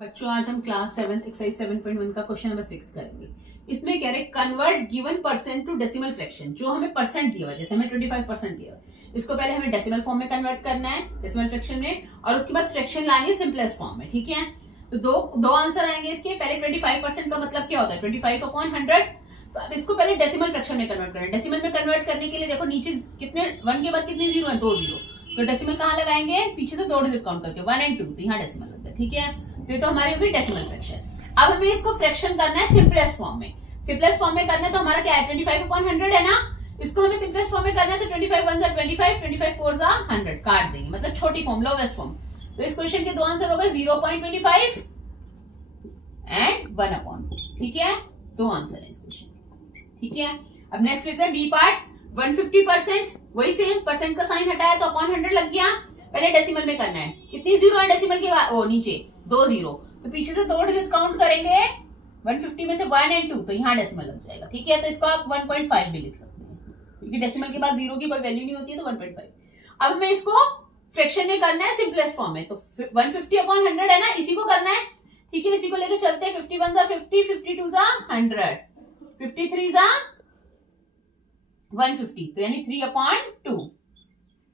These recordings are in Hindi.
बच्चों आज हम क्लास 7 एक्सरसाइज 7.1 का क्वेश्चन नंबर 6 करेंगे। इसमें कह रहे convert given percent to decimal fraction. जो हमें परसेंट दिया हुआ है, जैसे हमें 25% दिया हुआ है, इसको पहले हमें डेसिमल फॉर्म में कन्वर्ट करना है, डेसिमल फ्रैक्शन में, और उसके बाद फ्रैक्शन लानी है सिंपलेस्ट फॉर्म में। ठीक है, तो दो आंसर आएंगे इसके। पहले 25% का मतलब क्या होता है, 25/100। तो अब इसको पहले डेसिमल फ्रैक्शन में कन्वर्ट करना है। डेसिमल में कन्वर्ट करने के लिए देखो नीचे कितने 1 के बाद कितने जीरो है, 2 जीरो। तो डेसिमल कहाँ लगाएंगे, पीछे से 2 डिजिट काउंट करके 1 और 2, तो यहाँ डेसिमल लगता है। ठीक है, ये तो हमारी होगी डेसिमल फ्रैक्शन। अब हमें इसको फ्रैक्शन करना है सिंपलेस्ट फॉर्म में। सिंपलेस्ट फॉर्म में करना है तो हमारा क्या है, 25/100 है ना। इसको हमें सिंपलेस्ट फॉर्म में करना है तो 25 1 25, 25 4 100 काट देंगे, मतलब छोटी फॉर्म, लोवेस्ट फॉर्म। तो इस क्वेश्चन के दो आंसर हो गए, 0.25 एंड 1/2। ठीक है, दो आंसर है इस क्वेश्चन। ठीक है, अब नेक्स्ट लेते हैं बी पार्ट। 150%, वही सेम, परसेंट का साइन हटाया तो अपॉन 100 लग गया। पहले डेसिमल में करना है, कितनी जीरो है डेसिमल के बाद, ओ नीचे 2 जीरो, तो पीछे से 2 डिजिट काउंट करेंगे। 150 में से 1 और 2, तो यहाँ डेसिमल लग जाएगा। ठीक है, तो इसको आप 1.5 भी लिख सकते हैं, क्योंकि डेसिमल के बाद जीरो की कोई वैल्यू नहीं होती है, तो 1.5। अब हमें इसको फ्रैक्शन में करना है सिंपलेस्ट फॉर्म में, तो 150/100 है ना, इसी को करना है। ठीक है, इसी को लेके चलते हैं। 51 × 50, 52 × 100, 53 × 150, तो यानी 3/2।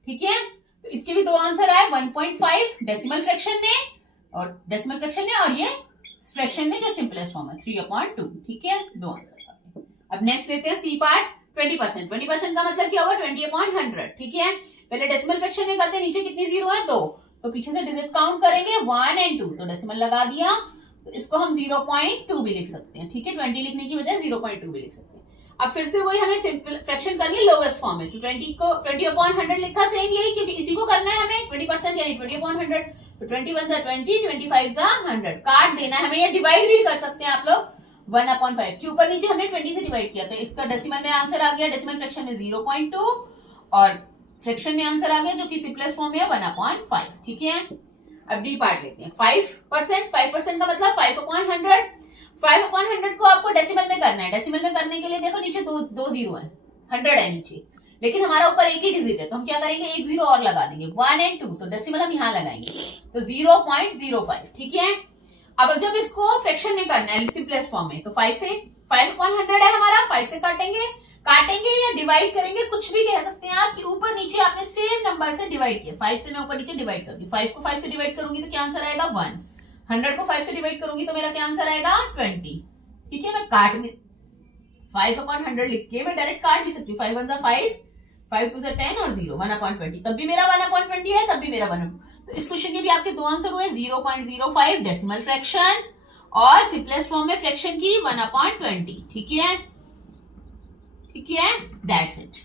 ठीक है, तो इसके भी दो आंसर आए, 1.5 डेसिमल फ्रैक्शन में और डेसिमल फ्रैक्शन में, और ये फ्रैक्शन में जो सिंपलेस्ट फॉर्म है 3/2। ठीक है, दो आंसर। अब नेक्स्ट लेते हैं सी पार्ट। 20%, 20% का मतलब क्या होगा, 20/100। ठीक है, पहले डेसिमल फ्रैक्शन में करते हैं, नीचे कितनी जीरो है, 2, तो पीछे से डिजिट काउंट करेंगे 1 और 2, तो डेसिमल लगा दिया। तो इसको हम 0.2 भी लिख सकते हैं। ठीक है, 20 लिखने की बजाय 0.2 भी लिख सकते हैं। अब फिर से वही हमें फ्रैक्शन करनी है लोवेस्ट फॉर्म में, तो 20/100 लिखा सेम यही, क्योंकि इसी को करना है हमें। 20% यानी 20/100, तो 21 × 20, 25 × 100 काट देना है हमें। ये डिवाइड भी कर सकते हैं आप लोग, 1/5 के ऊपर नीचे हमने 20 से डिवाइड किया, तो इसका डेसिमल में आंसर आ गया, डेसिमल फ्रैक्शन में 0.2, और फ्रैक्शन में आंसर आ गया जो कि सिंपलेस्ट फॉर्म में है 1/5। ठीक है, अब डी पार्ट लेते हैं। 5%, 5% का मतलब 5/100। 5/100 को आपको डेसिमल में करना है। डेसिमल में करने के लिए देखो नीचे दो जीरो है, 100 है नीचे, लेकिन हमारा ऊपर एक ही डिजिट है, तो हम क्या करेंगे, एक जीरो और लगा देंगे, 1 और 2, तो डेसिमल हम यहाँ लगाएंगे, तो 0.05। ठीक है, अब जब इसको फ्रैक्शन में करना है सिंपलेस्ट फॉर्म में, तो 5/100 है हमारा, 5 से काटेंगे या डिवाइड करेंगे, कुछ भी कह सकते हैं आप, कि ऊपर नीचे आपने सेम नंबर से डिवाइड किया। 5 से मैं ऊपर नीचे डिवाइड कर दी, 5 को 5 से डिवाइड करूंगी तो क्या आंसर आएगा, 1। 100 को 5 से डिवाइड करूंगी तो मेरा क्या आंसर आएगा, 20। ठीक है, मैं काट भी 5/100 लिख के मैं डायरेक्ट काट भी सकती हूँ। 5 1 5, 5 2 10 और 0, 1/20, तब भी मेरा 1/20 है, तब भी मेरा 1। तो इस क्वेश्चन के भी आपके दो आंसर हुए, 0.05 डेसिमल फ्रैक्शन और सिंपलेस्ट फॉर्म में फ्रैक्शन की 1/20। ठीक है, दैट्स इट।